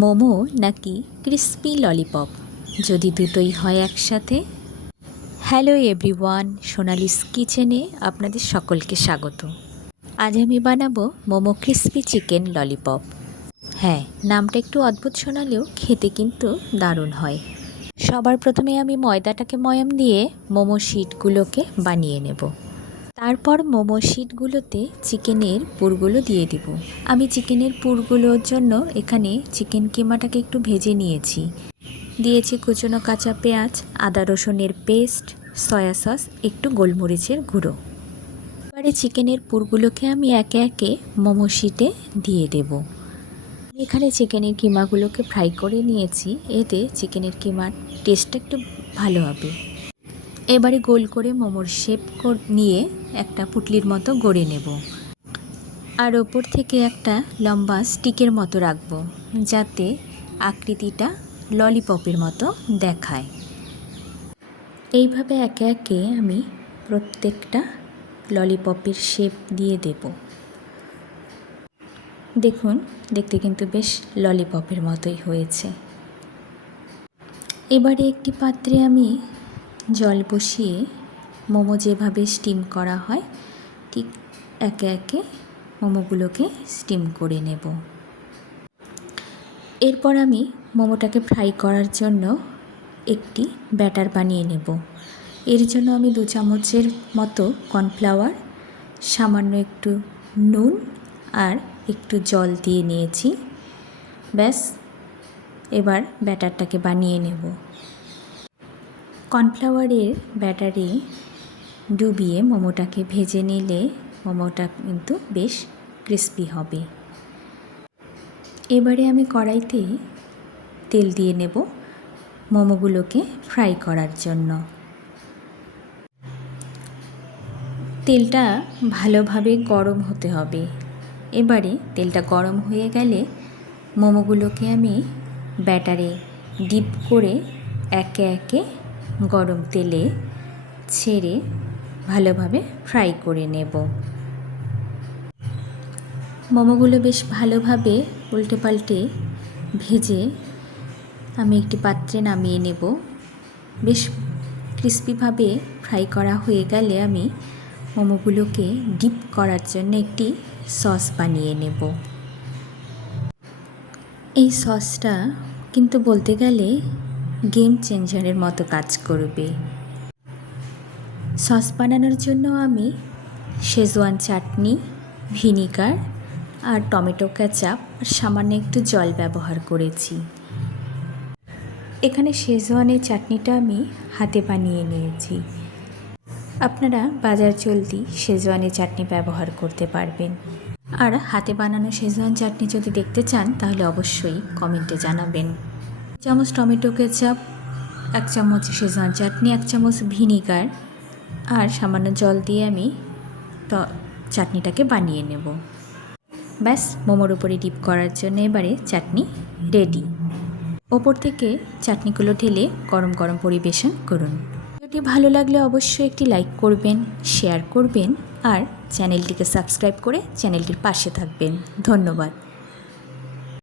মোমো নাকি crispy lollipop, যদি দুটোই হয় একসাথে? হ্যালো এভরিওয়ান, সোনালিস কিচেনে আপনাদের সকলকে স্বাগত। আজ আমি বানাবো মোমো ক্রিস্পি চিকেন ললিপপ। হ্যাঁ, নামটা একটু অদ্ভুত শোনালেও খেতে কিন্তু দারুণ হয়। সবার প্রথমে আমি ময়দাটাকে ময়াম দিয়ে মোমো শিটগুলোকে বানিয়ে নেব। তারপর মোমো শিটগুলোতে চিকেনের পুরগুলো দিয়ে দিব। আমি চিকেনের পুরগুলোর জন্য এখানে চিকেন কিমাটাকে একটু ভেজে নিয়েছি। দিয়েছি কুচনো কাঁচা পেঁয়াজ, আদা রসুনের পেস্ট, সয়া সস, একটু গোলমরিচের গুঁড়ো। এবারে চিকেনের পুরগুলোকে আমি একে একে মোমো শিটে দিয়ে দেব। এখানে চিকেনের কিমাগুলোকে ফ্রাই করে নিয়েছি, এতে চিকেনের কিমার টেস্টটা একটু ভালো হবে। এবারে গোল করে মোমোর শেপ নিয়ে একটা পুটলির মতো গড়ে নেব। আর ওপর থেকে একটা লম্বা স্টিকের মতো রাখবো, যাতে আকৃতিটা ললিপপের মতো দেখায়। এইভাবে একে একে আমি প্রত্যেকটা ললিপপের শেপ দিয়ে দেব। দেখুন, দেখতে কিন্তু বেশ ললিপপের মতোই হয়েছে। এবারে একটি পাত্রে আমি জল বসিয়ে মোমো যেভাবে স্টিম করা হয় ঠিক একে একে মোমোগুলোকে স্টিম করে নেব। এরপর আমি মোমোটাকে ফ্রাই করার জন্য একটি ব্যাটার বানিয়ে নেব। এর জন্য আমি 2 চামচের মতো কর্নফ্লাওয়ার, সামান্য একটু নুন আর একটু জল দিয়ে নিয়েছি। ব্যাস, এবার ব্যাটারটাকে বানিয়ে নেব। কর্নফ্লাওয়ারের ব্যাটারে ডুবিয়ে মোমোটাকে ভেজে নিলে মোমোটা কিন্তু বেশ ক্রিস্পি হবে। এবারে আমি কড়াইতে তেল দিয়ে নেব মোমোগুলোকে ফ্রাই করার জন্য। তেলটা ভালোভাবে গরম হতে হবে। এবারে তেলটা গরম হয়ে গেলে মোমোগুলোকে আমি ব্যাটারে ডিপ করে একে একে গরম তেলে ছেড়ে ভালোভাবে ফ্রাই করে নেব। মোমোগুলো বেশ ভালোভাবে উল্টে পাল্টে ভেজে আমি একটি পাত্রে নামিয়ে নেব। বেশ ক্রিস্পিভাবে ফ্রাই করা হয়ে গেলে আমি মোমোগুলোকে ডিপ করার জন্য একটি সস বানিয়ে নেব। এই সসটা কিন্তু বলতে গেলে গেম চেঞ্জারের মতো কাজ করবে। সস বানানোর জন্য আমি শেজওয়ান চাটনি, ভিনিগার আর টমেটো কেচাপ আর সামান্য একটু জল ব্যবহার করেছি। এখানে শেজওয়ানের চাটনিটা আমি হাতে বানিয়ে নিয়েছি। আপনারা বাজার চলতি শেজওয়ানের চাটনি ব্যবহার করতে পারবেন। আর হাতে বানানো শেজওয়ান চাটনি যদি দেখতে চান তাহলে অবশ্যই কমেন্টে জানাবেন। 1 চামচ টমেটো কেচাপ, 1 চামচ শেজওয়ান চাটনি, 1 চামচ ভিনিগার আর সামান্য জল দিয়ে আমি চাটনিটাকে বানিয়ে নেব। ব্যাস, মোমোর উপরে ডিপ করার জন্য এবারে চাটনি রেডি। ওপর থেকে চাটনিগুলো ঢেলে গরম গরম পরিবেশন করুন। ভিডিওটি ভালো লাগলে অবশ্যই একটি লাইক করবেন, শেয়ার করবেন আর চ্যানেলটিকে সাবস্ক্রাইব করে চ্যানেলটির পাশে থাকবেন। ধন্যবাদ।